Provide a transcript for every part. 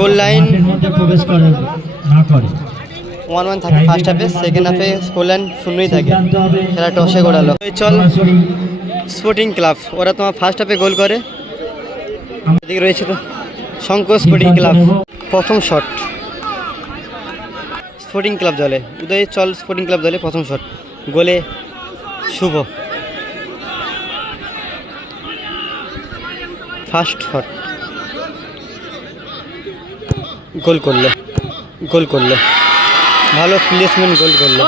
Goal line প্রবেশ করে না করে 1-1 থাকে ফার্স্ট হাফে, সেকেন্ড হাফে স্কোর লাইন শূন্যই থাকে। খেলা টসে গড়ালো। চল স্পোর্টিং ক্লাব, ওরা তোমার ফার্স্ট হাফে গোল করে। এদিকে রয়েছে তো শঙ্কর স্পোর্টিং ক্লাব। প্রথম শট স্পোর্টিং ক্লাব দলে, উদয় চল স্পোর্টিং ক্লাব দলে প্রথম শট, গোলে শুভ। ফার্স্ট শট গোল করলো, গোল করলো, ভালো প্লেসমেন্ট, গোল করলো।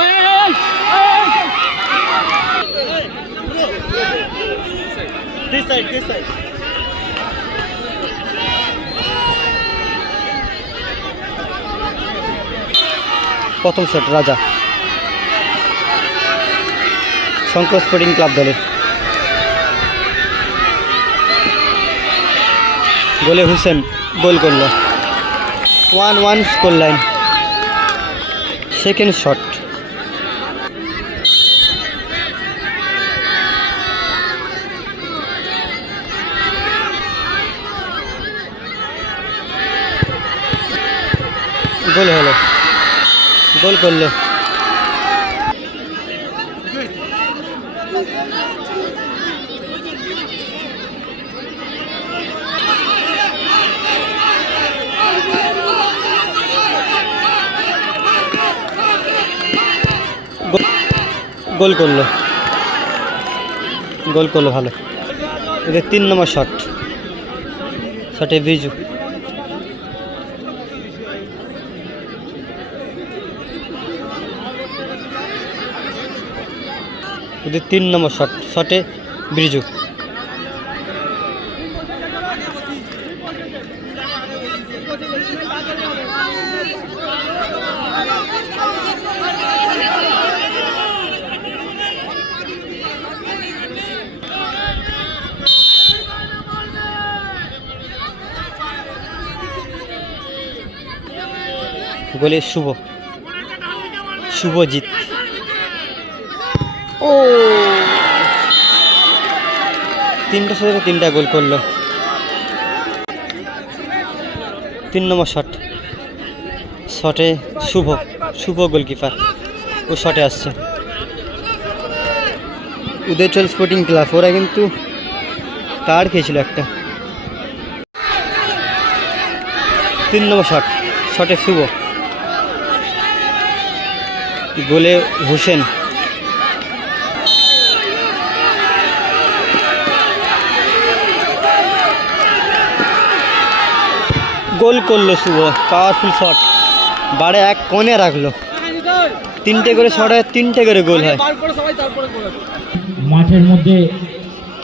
প্রথম শট রাজা, শঙ্কর স্পোর্টিং ক্লাব দলের। গোলে হুসেন গোল করলো। 1-1 score line. Second shot goal হলো, গোল করলো। গোল করলো, গোল করলো ভালো। এদের 3 নম্বর শট, শটে বিজু। এদের 3 নম্বর শট, শটে বিজু। গোলে শুভ, শুভজিৎ। ও 3টা শটে 3টা গোল করলো। 3 নম্বর শট, শটে শুভ, শুভ গোলকিপার, ও শটে আসছে। উদয়চল স্পোর্টিং ক্লাব, ওরা কিন্তু কার্ড খেয়েছিল একটা। 3 নম্বর শট, শটে শুভ, গোলে হোসেন। গোল করলো শুভ, পাওয়ারফুল শট, বারে এক কোণে রাখলো। 3টে করে শট হয়, 3টে করে গোল হয়। মাঠের মধ্যে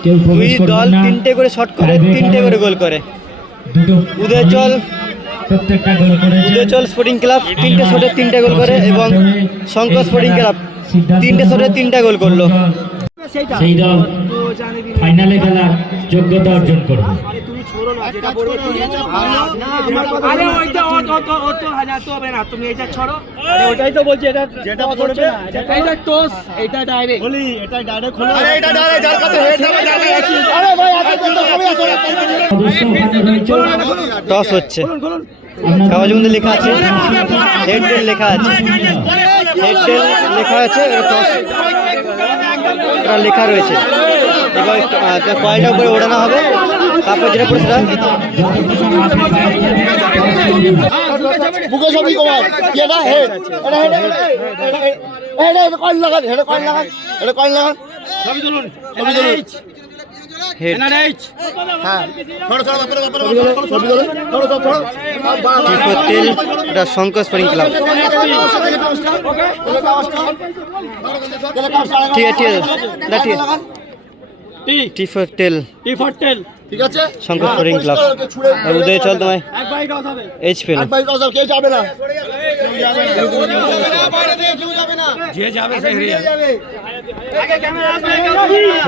কেউ প্রবেশ দুই করবে দল না। 3টে করে শট করে, 3টে করে গোল করে। দুটো উদয়চল, প্রত্যেকটা গোল করেছে। উদয়চল স্পোর্টিং ক্লাব 3টে শটে 3টে গোল করে, এবং শঙ্কর স্পোর্টিং ক্লাব 3টে শটে 3টে গোল করলো। সেই দল ফাইনালে খেলার যোগ্যতা অর্জন করবে। টস হচ্ছে, কাগজের মধ্যে লেখা আছে হেডটেল, লেখা আছে হেডটেল, লেখা আছে টস, এটা লেখা রয়েছে। এবার কয়েলটা উপরে ওড়ানো হবে, তারপর যেটা পড়ে সেটা এটা শঙ্কর স্পোর্টিং ক্লাব। ঠিক আছে, ঠিক আছে, শঙ্কর স্পোর্টিং ক্লাব। আর উদয় চল তোমায় এইচ পেল। কেউ যাবে না,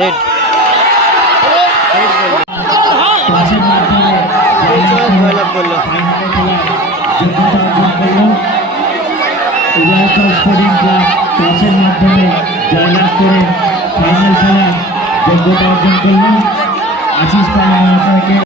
হেড পাসের মাধ্যমে জয়লাভ করলো। উদয়চল স্পোর্টিং ক্লাব টসের মাধ্যমে জয়লাভ করে ফাইনাল খেলার যোগ্যতা অর্জন করল। আশিস পাল মহাশয়কে